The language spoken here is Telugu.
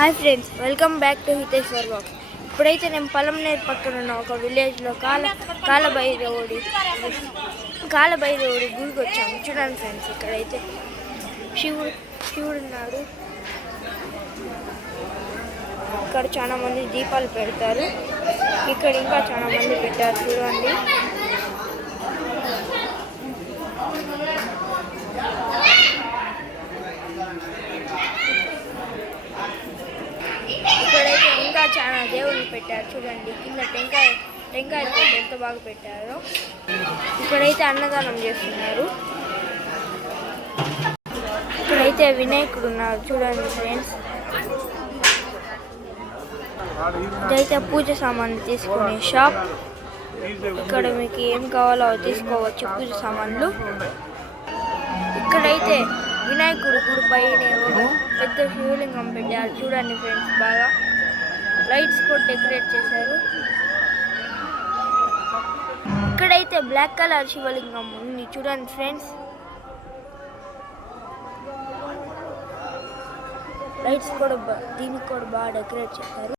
Hi friends, welcome back to Hiteshwar box. ఇప్పుడైతే నేను పలంనేరు పక్కన ఉన్న ఒక విలేజ్లో కాలభైరవుడి గుడికి వచ్చాము. చూడండి ఫ్రెండ్స్, ఇక్కడైతే శివుడు ఉన్నాడు. ఇక్కడ చాలా మంది దీపాలు పెడతారు. ఇక్కడ ఇంకా చాలా మంది పెట్టారు చూడండి. ఇక్కడైతే ఇంకా చాలా దేవుళ్ళు పెట్టారు చూడండి. కింద టెంకాయ పెట్టి ఎంత బాగా పెట్టారో. ఇక్కడైతే అన్నదానం చేస్తున్నారు. ఇక్కడైతే వినాయకుడు ఉన్నారు చూడండి ఫ్రెండ్స్. ఇదైతే పూజ సామాన్లు తీసుకునే షాప్. ఇక్కడ మీకు ఏం కావాలో తీసుకోవచ్చు పూజ సామాన్లు. ఇక్కడైతే వినాయకుడు గుడి పైన పెద్ద శివలింగం పెట్టారు చూడండి ఫ్రెండ్స్. బాగా లైట్స్ కూడా డెకరేట్ చేశారు. ఇక్కడైతే బ్లాక్ కలర్ శివలింగం ఉంది చూడండి ఫ్రెండ్స్. లైట్స్ కూడా దీనికి కూడా బాగా డెకరేట్ చేశారు.